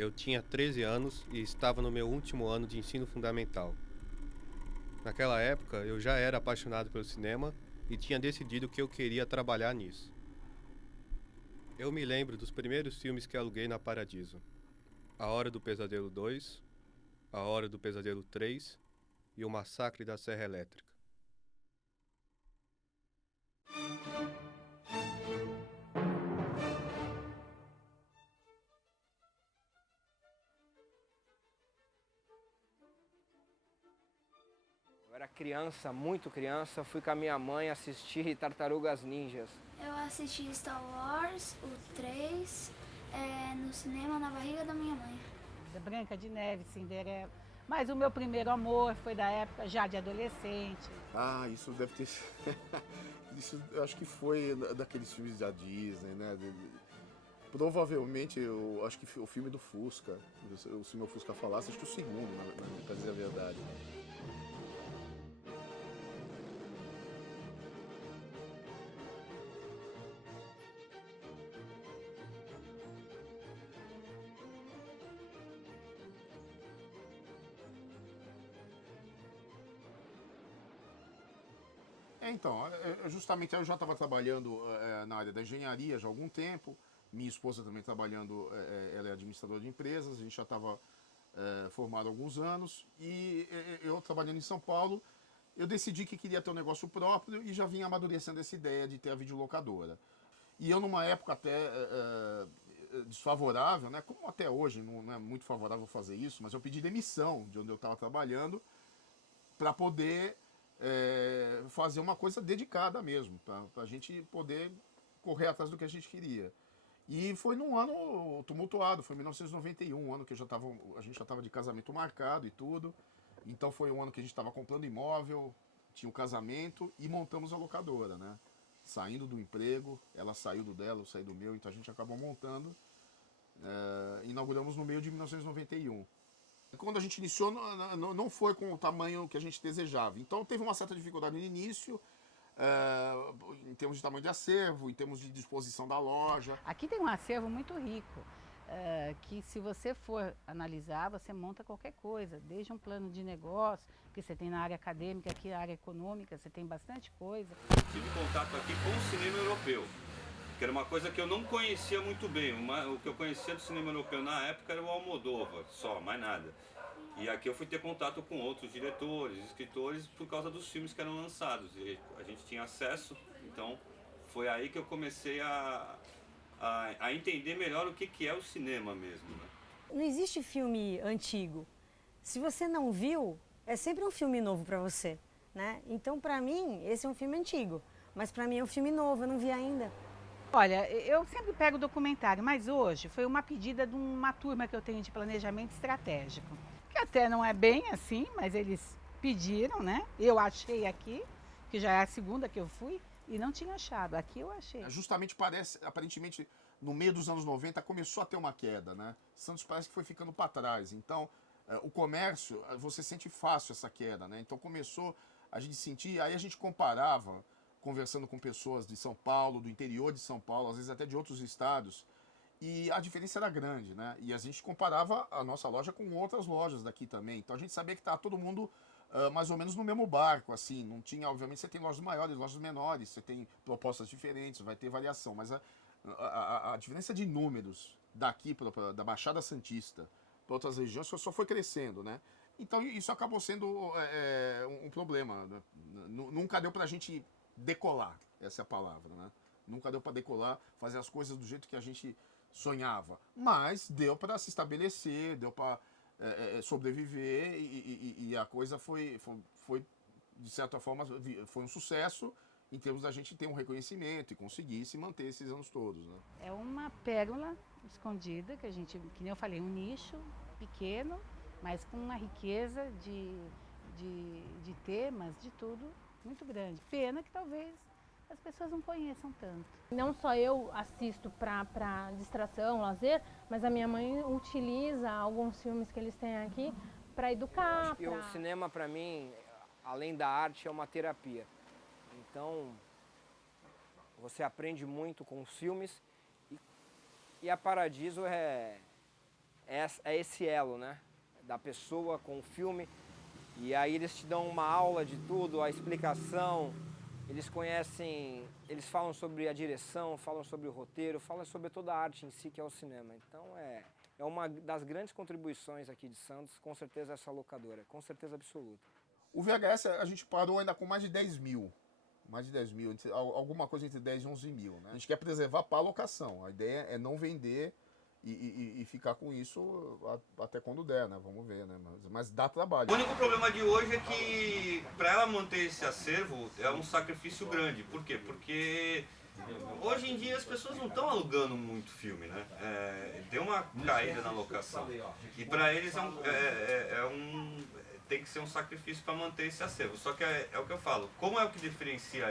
Eu tinha 13 anos e estava no meu último ano de ensino fundamental. Naquela época, eu já era apaixonado pelo cinema e tinha decidido que eu queria trabalhar nisso. Eu me lembro dos primeiros filmes que aluguei na Paradiso: A Hora do Pesadelo 2, A Hora do Pesadelo 3 e O Massacre da Serra Elétrica. Eu era criança, muito criança, fui com a minha mãe assistir Tartarugas Ninjas. Eu assisti Star Wars, o 3, no cinema na barriga da minha mãe. Branca de Neve, Cinderela. Mas o meu primeiro amor foi da época já de adolescente. Ah, isso deve ter. Isso eu acho que foi daqueles filmes da Disney, né? Provavelmente, eu acho que o filme do Fusca, se o meu Fusca falasse, acho que o segundo, pra dizer a verdade. Então, justamente eu já estava trabalhando na área da engenharia já há algum tempo, minha esposa também trabalhando, ela é administradora de empresas, a gente já estava formado há alguns anos, e eu trabalhando em São Paulo, eu decidi que queria ter um negócio próprio e já vinha amadurecendo essa ideia de ter a videolocadora. E eu numa época até desfavorável, né, como até hoje não é muito favorável fazer isso, mas eu pedi demissão de onde eu estava trabalhando para poder fazer uma coisa dedicada mesmo, para a gente poder correr atrás do que a gente queria. E foi num ano tumultuado, foi 1991, um ano que a gente já estava de casamento marcado e tudo. Então foi um ano que a gente estava comprando imóvel, tinha o casamento e montamos a locadora, né? Saindo do emprego, ela saiu do dela, eu saí do meu, então a gente acabou montando. Inauguramos no meio de 1991. Quando a gente iniciou, não foi com o tamanho que a gente desejava. Então teve uma certa dificuldade no início, em termos de tamanho de acervo, em termos de disposição da loja. Aqui tem um acervo muito rico, que se você for analisar, você monta qualquer coisa, desde um plano de negócio, que você tem na área acadêmica, aqui na área econômica, você tem bastante coisa. Tive contato aqui com o cinema europeu, que era uma coisa que eu não conhecia muito bem. O que eu conhecia do cinema europeu na época era o Almodóvar, só, mais nada. E aqui eu fui ter contato com outros diretores, escritores, por causa dos filmes que eram lançados. E a gente tinha acesso, então foi aí que eu comecei a entender melhor o que é o cinema mesmo, né? Não existe filme antigo. Se você não viu, é sempre um filme novo para você, né? Então, para mim, esse é um filme antigo, mas para mim é um filme novo, eu não vi ainda. Olha, eu sempre pego documentário, mas hoje foi uma pedida de uma turma que eu tenho de planejamento estratégico, que até não é bem assim, mas eles pediram, né? Eu achei aqui, que já é a segunda que eu fui, e não tinha achado. Aqui eu achei. Justamente aparentemente, no meio dos anos 90 começou a ter uma queda, né? Santos parece que foi ficando para trás. Então, o comércio, você sente fácil essa queda, né? Então começou a gente sentir, aí a gente comparava, conversando com pessoas de São Paulo, do interior de São Paulo, às vezes até de outros estados, e a diferença era grande, né? E a gente comparava a nossa loja com outras lojas daqui também. Então a gente sabia que estava todo mundo mais ou menos no mesmo barco, assim. Não tinha, obviamente, você tem lojas maiores, lojas menores, você tem propostas diferentes, vai ter variação, mas a diferença de números daqui da Baixada Santista para outras regiões só foi crescendo, né? Então isso acabou sendo um problema, né? Nunca deu pra gente decolar, essa é a palavra, né? Nunca deu para decolar, fazer as coisas do jeito que a gente sonhava, mas deu para se estabelecer, deu para sobreviver e a coisa foi, de certa forma, foi um sucesso em termos da gente ter um reconhecimento e conseguir se manter esses anos todos, né? É uma pérola escondida, que a gente, que nem eu falei, um nicho pequeno, mas com uma riqueza de temas, de tudo, muito grande. Pena que talvez as pessoas não conheçam tanto. Não só eu assisto para distração, lazer, mas a minha mãe utiliza alguns filmes que eles têm aqui para educar. Acho que o cinema, para mim, além da arte, é uma terapia. Então, você aprende muito com os filmes e a Paradiso é é esse elo, né? Da pessoa com o filme. E aí eles te dão uma aula de tudo, a explicação. Eles conhecem, eles falam sobre a direção, falam sobre o roteiro, falam sobre toda a arte em si que é o cinema. Então é uma das grandes contribuições aqui de Santos, com certeza essa locadora, com certeza absoluta. O VHS a gente parou ainda com mais de 10 mil. Mais de 10 mil, alguma coisa entre 10 e 11 mil. Né? A gente quer preservar para a locação. A ideia é não vender e ficar com isso até quando der, né? Vamos ver, né? Mas dá trabalho. O único problema de hoje é que para ela manter esse acervo é um sacrifício grande. Por quê? Porque hoje em dia as pessoas não estão alugando muito filme, né? Deu uma caída na locação. E para eles tem que ser um sacrifício para manter esse acervo. Só que é o que eu falo, como é o que diferencia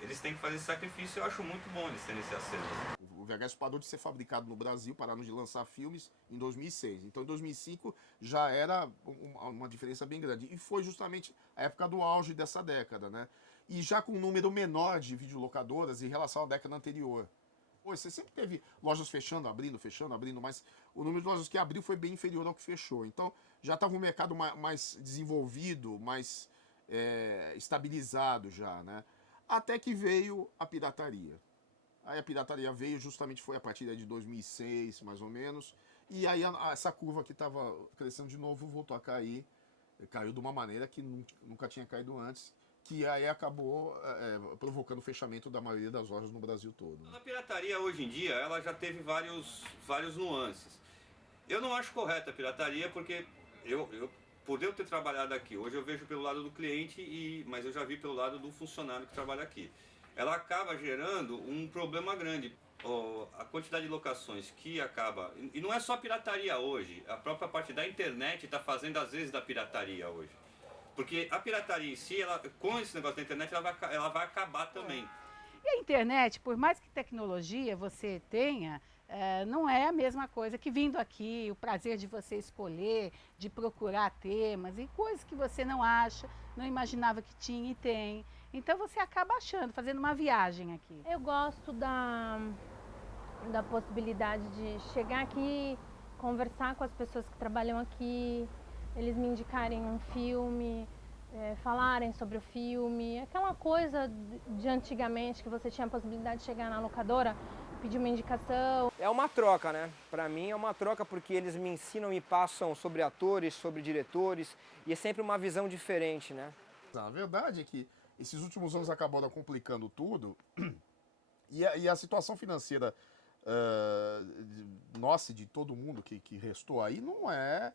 eles têm que fazer esse sacrifício. Eu acho muito bom eles terem esse acervo. O VHS parou de ser fabricado no Brasil, pararam de lançar filmes em 2006. Então, em 2005 já era uma diferença bem grande. E foi justamente a época do auge dessa década, né? E já com um número menor de videolocadoras em relação à década anterior. Você sempre teve lojas fechando, abrindo, mas o número de lojas que abriu foi bem inferior ao que fechou. Então, já estava um mercado mais desenvolvido, mais estabilizado já, né? Até que veio a pirataria. Aí a pirataria veio, justamente foi a partir de 2006, mais ou menos, e aí essa curva que estava crescendo de novo voltou a cair, caiu de uma maneira que nunca tinha caído antes, que aí acabou provocando o fechamento da maioria das lojas no Brasil todo. A pirataria hoje em dia, ela já teve vários nuances. Eu não acho correta a pirataria porque por eu ter trabalhado aqui, hoje eu vejo pelo lado do cliente, mas eu já vi pelo lado do funcionário que trabalha aqui. Ela acaba gerando um problema grande. A quantidade de locações que acaba... E não é só pirataria hoje, a própria parte da internet está fazendo às vezes da pirataria hoje. Porque a pirataria em si, com esse negócio da internet, ela vai acabar também. E a internet, por mais que tecnologia você tenha, não é a mesma coisa que vindo aqui, o prazer de você escolher, de procurar temas e coisas que você não acha, não imaginava que tinha e tem. Então você acaba achando, fazendo uma viagem aqui. Eu gosto da possibilidade de chegar aqui, conversar com as pessoas que trabalham aqui, eles me indicarem um filme, falarem sobre o filme, aquela coisa de antigamente que você tinha a possibilidade de chegar na locadora, pedir uma indicação. É uma troca, né? Pra mim é uma troca porque eles me ensinam e passam sobre atores, sobre diretores, e é sempre uma visão diferente, né? A verdade é que esses últimos anos acabaram complicando tudo e a situação financeira nossa e de todo mundo que restou aí não é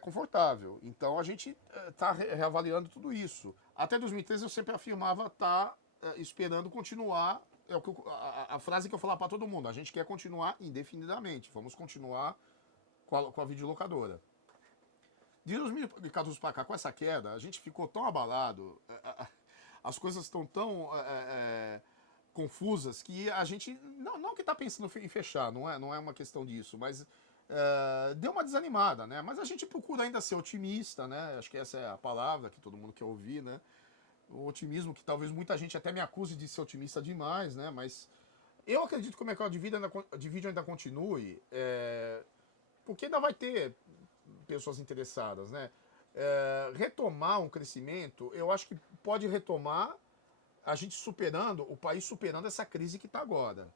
confortável. Então a gente está reavaliando tudo isso. Até 2013 eu sempre afirmava estar esperando continuar, a frase que eu falava para todo mundo, a gente quer continuar indefinidamente, vamos continuar com a videolocadora. De 2014 para cá, com essa queda, a gente ficou tão abalado, as coisas estão tão confusas que a gente, não que está pensando em fechar, não é uma questão disso, mas deu uma desanimada, né? Mas a gente procura ainda ser otimista, né? Acho que essa é a palavra que todo mundo quer ouvir, né? O otimismo, que talvez muita gente até me acuse de ser otimista demais, né? Mas eu acredito que o mercado de vídeo ainda continue, porque ainda vai ter pessoas interessadas, né? Retomar um crescimento, eu acho que pode retomar a gente o país superando essa crise que está agora.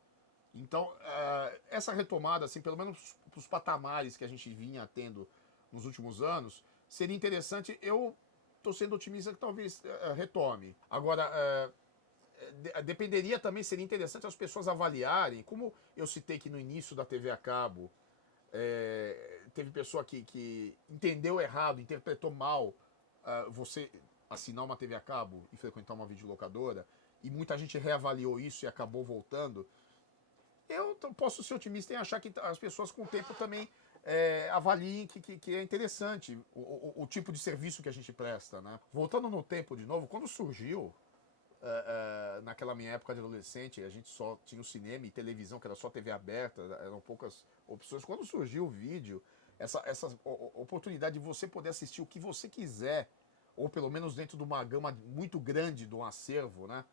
Então, essa retomada, assim, pelo menos para os patamares que a gente vinha tendo nos últimos anos, seria interessante. Eu estou sendo otimista que talvez retome. Agora, dependeria também, seria interessante as pessoas avaliarem, como eu citei que no início da TV a cabo, teve pessoa que entendeu errado, interpretou mal você assinar uma TV a cabo e frequentar uma videolocadora, e muita gente reavaliou isso e acabou voltando. Eu posso ser otimista em achar que as pessoas com o tempo também avaliem que é interessante o tipo de serviço que a gente presta, né? Voltando no tempo de novo, quando surgiu, naquela minha época de adolescente, a gente só tinha o cinema e televisão, que era só TV aberta, eram poucas opções. Quando surgiu o vídeo, essa oportunidade de você poder assistir o que você quiser, ou pelo menos dentro de uma gama muito grande de um acervo, né?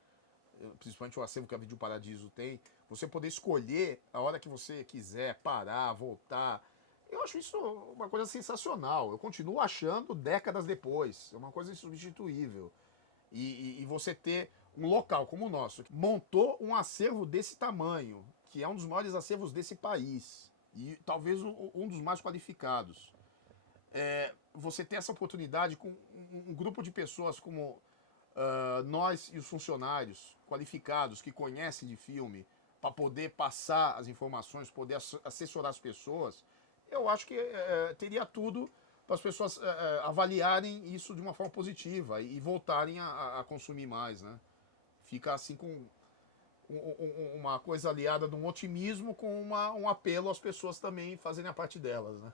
principalmente o acervo que a Vídeo Paradiso tem, você poder escolher a hora que você quiser, parar, voltar. Eu acho isso uma coisa sensacional. Eu continuo achando décadas depois. É uma coisa insubstituível. E você ter um local como o nosso, que montou um acervo desse tamanho, que é um dos maiores acervos desse país, e talvez um dos mais qualificados. Você ter essa oportunidade com um grupo de pessoas como nós e os funcionários qualificados, que conhecem de filme, para poder passar as informações, poder assessorar as pessoas, eu acho que teria tudo para as pessoas avaliarem isso de uma forma positiva e voltarem a consumir mais, né? Fica assim com uma coisa aliada de um otimismo com um apelo às pessoas também fazerem a parte delas, né?